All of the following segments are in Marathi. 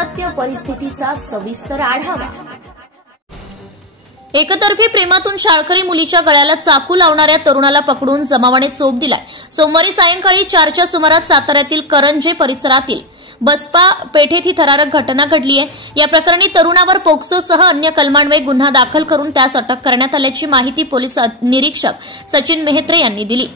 सत्य परिस्थितीचा सविस्तर आढावा। एकतर्फी प्रेमातून शाळकरी मुलीच्या गळ्याला चाकू लावणाऱ्या तरुणाला पकडून जमावाने चोप दिलाय। सोमवारी सायंकाळी 4च्या सुमारास साताऱ्यातील करंजे परिसरातील बसपा पेठेत ही थरारक घटना घडली आहे। या प्रकरणी तरुणावर पोक्सोसह अन्य कलमान्वये गुन्हा दाखल करून त्यास अटक करण्यात आल्याची माहिती पोलीस निरीक्षक सचिन मेहत्रे यांनी दिली।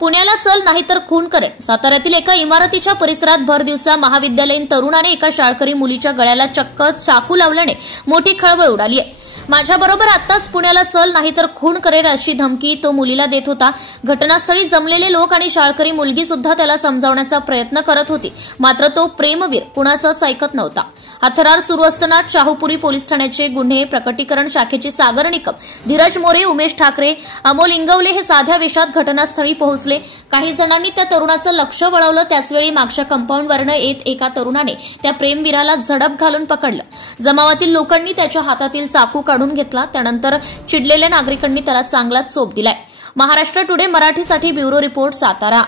पुण्याला चल नाहीतर खून करेन। साताऱ्यातील एका इमारतीच्या परिसरात भर दिवसा महाविद्यालयीन तरुणाने एका शाळकरी मुलीच्या गळ्याला चक्क चाकू लावल्याने मोठी खळबळ उडाली आहे। माझ्याबरोबर आत्ताच पुण्याला चल नाहीतर खून करेन अशी धमकी तो मुलीला देत होता। घटनास्थळी जमलेले लोक आणि शाळकरी मुलगी सुद्धा त्याला समजावण्याचा प्रयत्न करत होती, मात्र तो प्रेमवीर कुणाचंच ऐकत नव्हता। हा थरार सुरू असताना शाहूपुरी पोलीस ठाण्याचे गुन्हे प्रकटीकरण शाखेचे सागर निकम, धीरज मोरे, उमेश ठाकरे, अमोल इंगवले हे साध्या वेशात घटनास्थळी पोहोचले। काही जणांनी त्या तरुणाचं लक्ष वळवलं। त्याचवेळी मागच्या कंपाऊंडवरनं येत एका तरुणाने त्या प्रेमवीराला झडप घालून पकडलं। जमावातील लोकांनी त्याच्या हातातील चाकू काढून घेतला। त्यानंतर चिडलेल्या नागरिकांनी त्याला चांगलाच चोप दिलाय। महाराष्ट्र टुडे मराठीसाठी bureau report, Satara.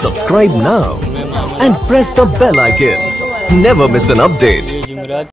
Subscribe now and press the bell icon. Never miss an update.